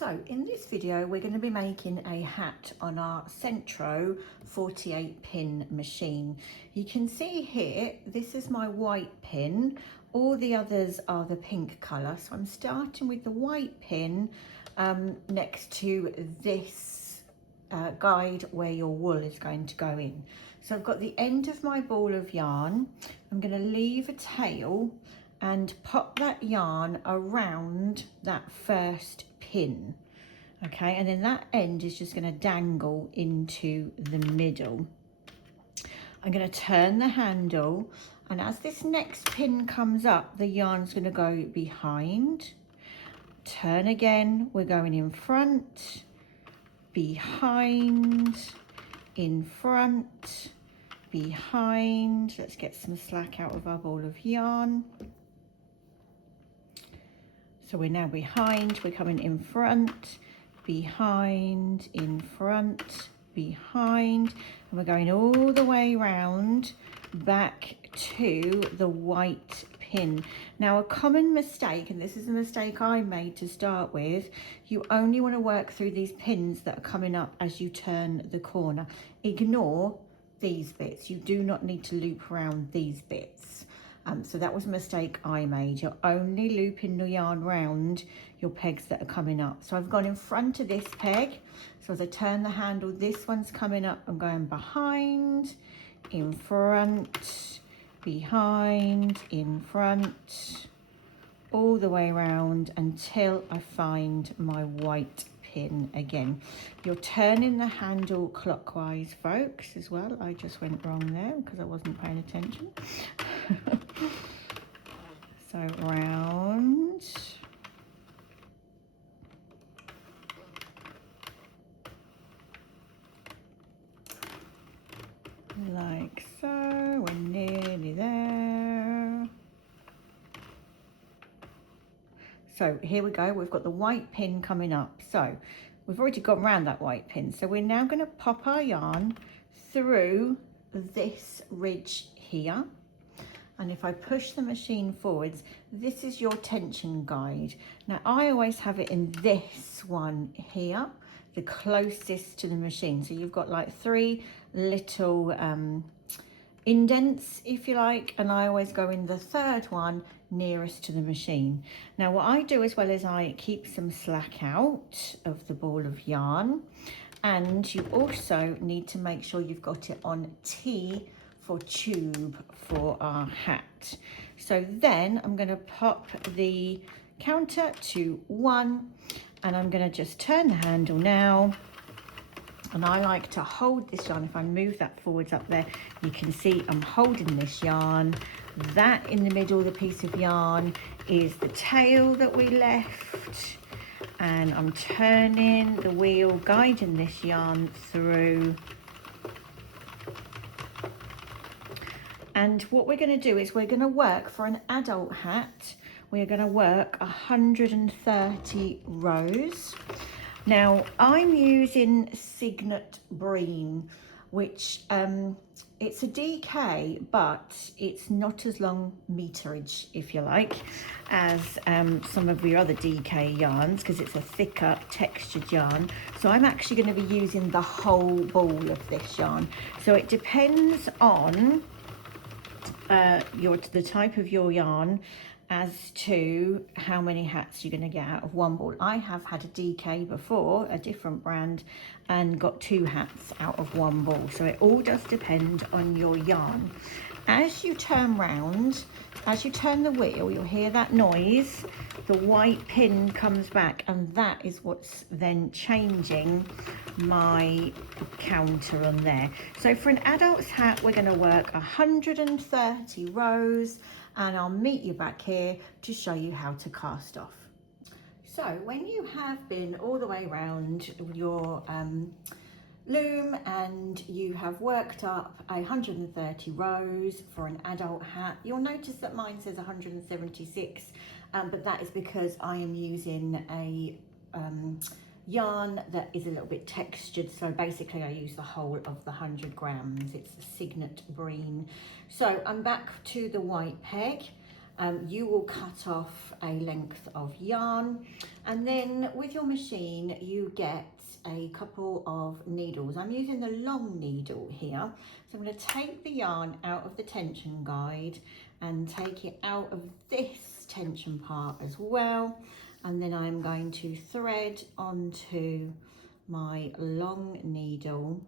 So in this video we're going to be making a hat on our Sentro 48 pin machine. You can see here this is my white pin, all the others are the pink colour, so I'm starting with the white pin next to this guide where your wool is going to go in. So I've got the end of my ball of yarn. I'm going to leave a tail and pop that yarn around that first pin, okay, and then that end is just going to dangle into the middle. I'm going to turn the handle, and as this next pin comes up, the yarn's going to go behind, turn again, we're going in front, behind, in front, behind. Let's get some slack out of our ball of yarn. So we're now behind, we're coming in front, behind, in front, behind, and we're going all the way round back to the white pin. Now a common mistake, and this is a mistake I made to start with, you only want to work through these pins that are coming up as you turn the corner. Ignore these bits, you do not need to loop around these bits. So that was a mistake I made. You're only looping the yarn round your pegs that are coming up. So I've gone in front of this peg. So as I turn the handle, this one's coming up. I'm going behind, in front, behind, in front, all the way around until I find my white pin again. You're turning the handle clockwise, folks, as well. I just went wrong there because I wasn't paying attention. So round, like so, we're nearly there. So here we go, we've got the white pin coming up. So we've already gone around that white pin. So we're now going to pop our yarn through this ridge here. And if I push the machine forwards, this is your tension guide. Now I always have it in this one here, the closest to the machine. So you've got like three little indents, if you like, and I always go in the third one nearest to the machine. Now what I do as well is I keep some slack out of the ball of yarn, and you also need to make sure you've got it on T for tube for our hat. So then I'm going to pop the counter to 1, and I'm going to just turn the handle now, and I like to hold this yarn. If I move that forwards up there, you can see I'm holding this yarn. That in the middle, the piece of yarn, is the tail that we left, and I'm turning the wheel, guiding this yarn through. And what we're going to do is we're going to work for an adult hat. We're going to work 130 rows. Now I'm using Cygnet Breen, which it's a DK, but it's not as long meterage, if you like, as some of your other DK yarns, because it's a thicker textured yarn. So I'm actually going to be using the whole ball of this yarn. So it depends on the type of your yarn as to how many hats you're going to get out of one ball. I have had a DK before, a different brand, and got 2 hats out of one ball. So it all does depend on your yarn. As you turn round, as you turn the wheel, you'll hear that noise. The white pin comes back, and that is what's then changing my counter on there. So for an adult's hat, we're going to work 130 rows, and I'll meet you back here to show you how to cast off. So when you have been all the way around your loom and you have worked up 130 rows for an adult hat, you'll notice that mine says 176, but that is because I am using a yarn that is a little bit textured. So basically I use the whole of the 100 grams. It's the Cygnet Breen. So I'm back to the white peg, you will cut off a length of yarn, and then with your machine you get a couple of needles. I'm using the long needle here, so I'm going to take the yarn out of the tension guide and take it out of this tension part as well, and then I'm going to thread onto my long needle,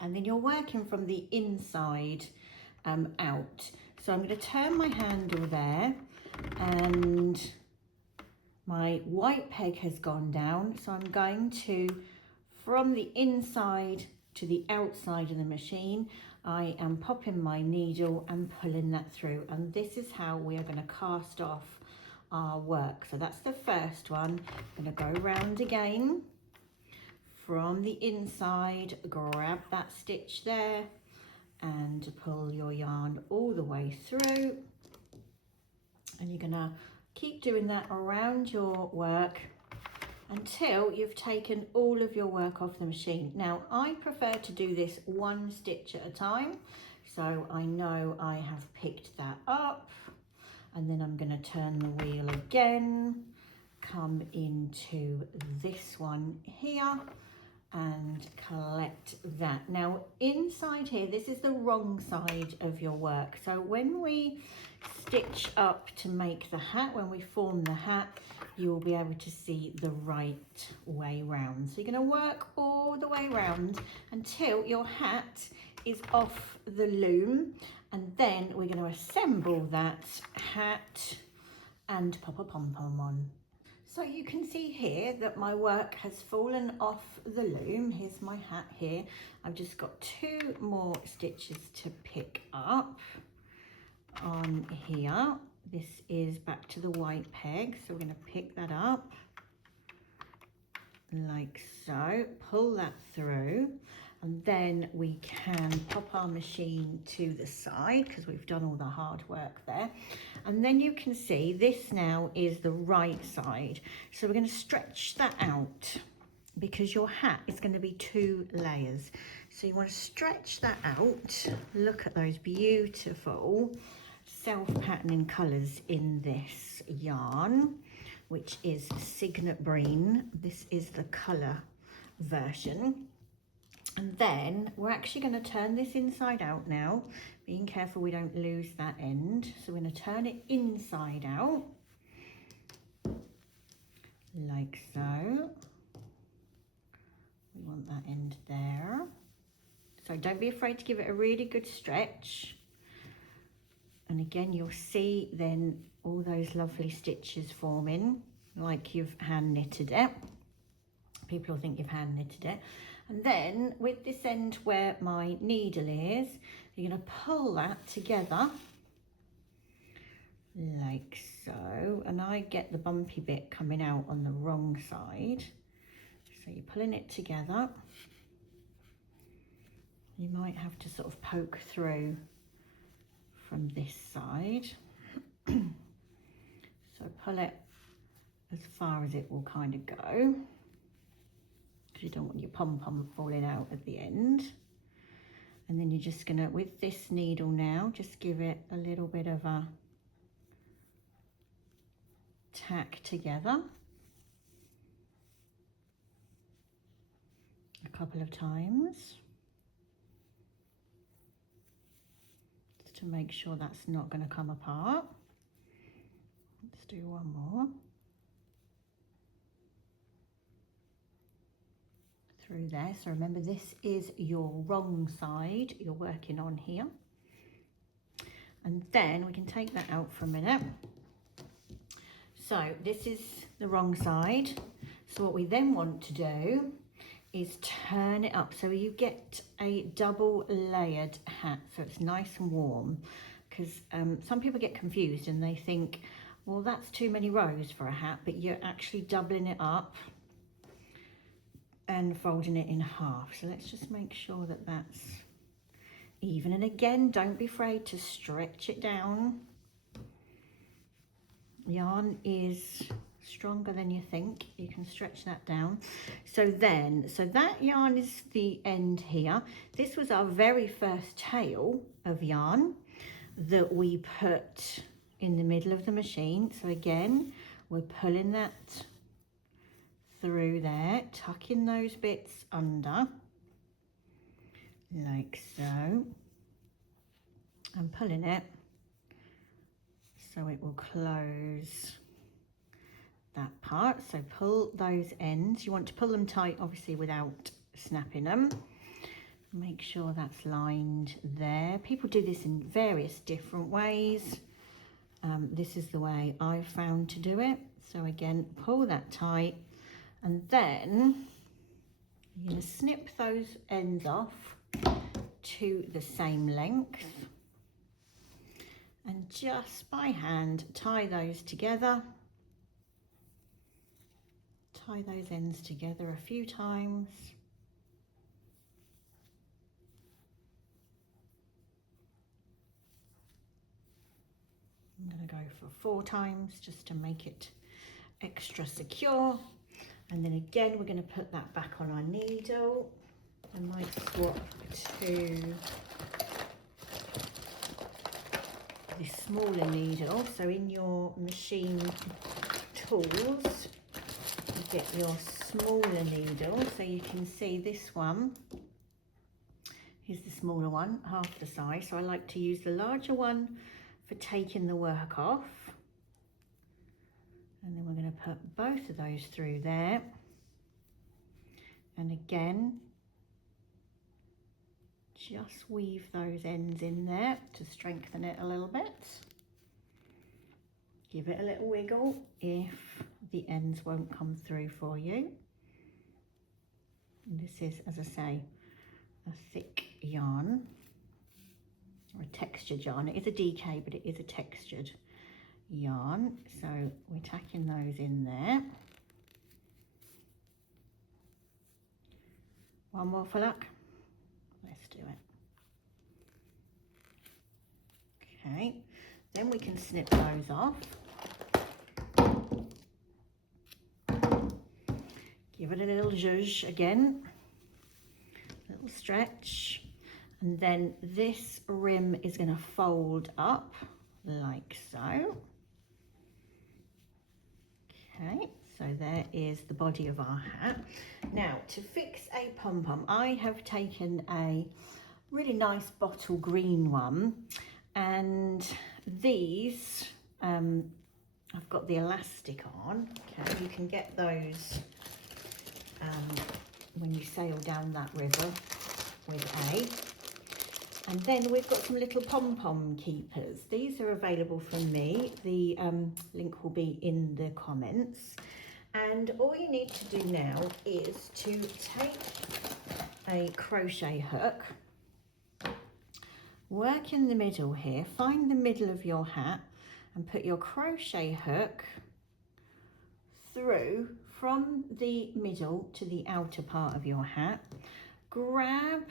and then you're working from the inside out. So I'm going to turn my handle there, and my white peg has gone down, so I'm going to, from the inside to the outside of the machine, I am popping my needle and pulling that through, and this is how we are going to cast off our work. So that's the first one. I'm going to go round again from the inside, grab that stitch there and pull your yarn all the way through, and you're gonna keep doing that around your work until you've taken all of your work off the machine. Now I prefer to do this one stitch at a time, so I know I have picked that up, and then I'm going to turn the wheel again, come into this one here and collect that. Now inside here, this is the wrong side of your work, so when we stitch up to make the hat, when we form the hat, you will be able to see the right way round. So you're going to work all the way round until your hat is off the loom, and then we're going to assemble that hat and pop a pom-pom on. So you can see here that my work has fallen off the loom. Here's my hat here. I've just got 2 more stitches to pick up on here. This is back to the white peg, so we're going to pick that up like so, pull that through, and then we can pop our machine to the side because we've done all the hard work there. And then you can see this now is the right side, so we're going to stretch that out because your hat is going to be 2 layers, so you want to stretch that out. Look at those beautiful self-patterning colours in this yarn, which is Cygnet Breen. This is the colour version. And then we're actually going to turn this inside out now, being careful we don't lose that end. So we're going to turn it inside out like so. We want that end there. So don't be afraid to give it a really good stretch. And again, you'll see then all those lovely stitches forming like you've hand knitted it. People will think you've hand knitted it. And then with this end where my needle is, you're going to pull that together like so. And I get the bumpy bit coming out on the wrong side. So you're pulling it together. You might have to sort of poke through from this side. So pull it as far as it will kind of go, because you don't want your pom-pom falling out at the end. And then you're just gonna, with this needle now, just give it a little bit of a tack together a couple of times, to make sure that's not going to come apart. Let's do one more through there. So remember, this is your wrong side you're working on here, and then we can take that out for a minute. So this is the wrong side, so what we then want to do is turn it up so you get a double layered hat, so it's nice and warm, because some people get confused and they think, well, that's too many rows for a hat, but you're actually doubling it up and folding it in half. So let's just make sure that that's even, and again, don't be afraid to stretch it down. Yarn is stronger than you think. You can stretch that down. So that yarn is the end here. This was our very first tail of yarn, that we put in the middle of the machine. So again, we're pulling that through there, tucking those bits under, like so, and pulling it so it will close that part. So pull those ends. You want to pull them tight, obviously, without snapping them. Make sure that's lined there. People do this in various different ways. This is the way I've found to do it. So again, pull that tight, and then you're going to snip those ends off to the same length, and just by hand tie those together. Tie those ends together a few times. I'm going to go for 4 times just to make it extra secure. And then again, we're going to put that back on our needle. I might swap to the smaller needle. So in your machine tools, you get your smaller needle. So you can see this one. Here's the smaller one, half the size. So I like to use the larger one for taking the work off. And then we're going to put both of those through there. And again, just weave those ends in there to strengthen it a little bit. Give it a little wiggle if the ends won't come through for you. And this is, as I say, a thick yarn, or a textured yarn. It is a DK, but it is a textured yarn. So we're tacking those in there. One more for luck. Let's do it. Okay, then we can snip those off. Give it a little zhuzh again, little stretch, and then this rim is going to fold up like so. Okay, so there is the body of our hat. Now, to fix a pom-pom, I have taken a really nice bottle green one, and these, I've got the elastic on. Okay, you can get those when you sail down that river with A. And then we've got some little pom-pom keepers. These are available from me. The link will be in the comments. And all you need to do now is to take a crochet hook, work in the middle here, find the middle of your hat and put your crochet hook through from the middle to the outer part of your hat. Grab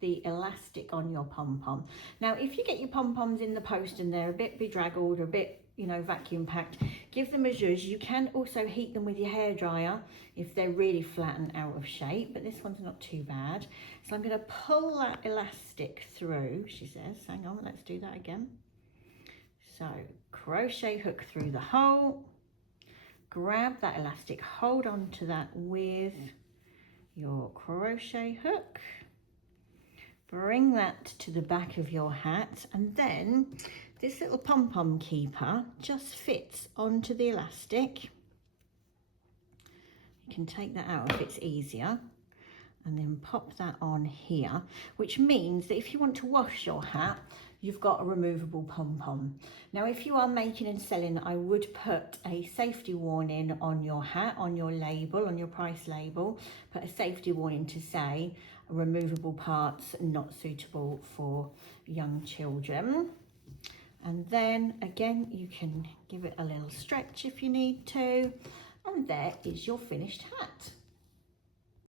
the elastic on your pom-pom. Now, if you get your pom-poms in the post and they're a bit bedraggled or a bit, you know, vacuum packed, give them a zhuzh. You can also heat them with your hairdryer if they're really flat and out of shape, but this one's not too bad. So I'm going to pull that elastic through, she says. Hang on, let's do that again. So crochet hook through the hole, grab that elastic, hold on to that with your crochet hook, bring that to the back of your hat, and then this little pom-pom keeper just fits onto the elastic. You can take that out if it's easier, and then pop that on here, which means that if you want to wash your hat, you've got a removable pom-pom. Now, if you are making and selling, I would put a safety warning on your hat, on your label, on your price label, put a safety warning to say removable parts not suitable for young children. And then again, you can give it a little stretch if you need to, and there is your finished hat.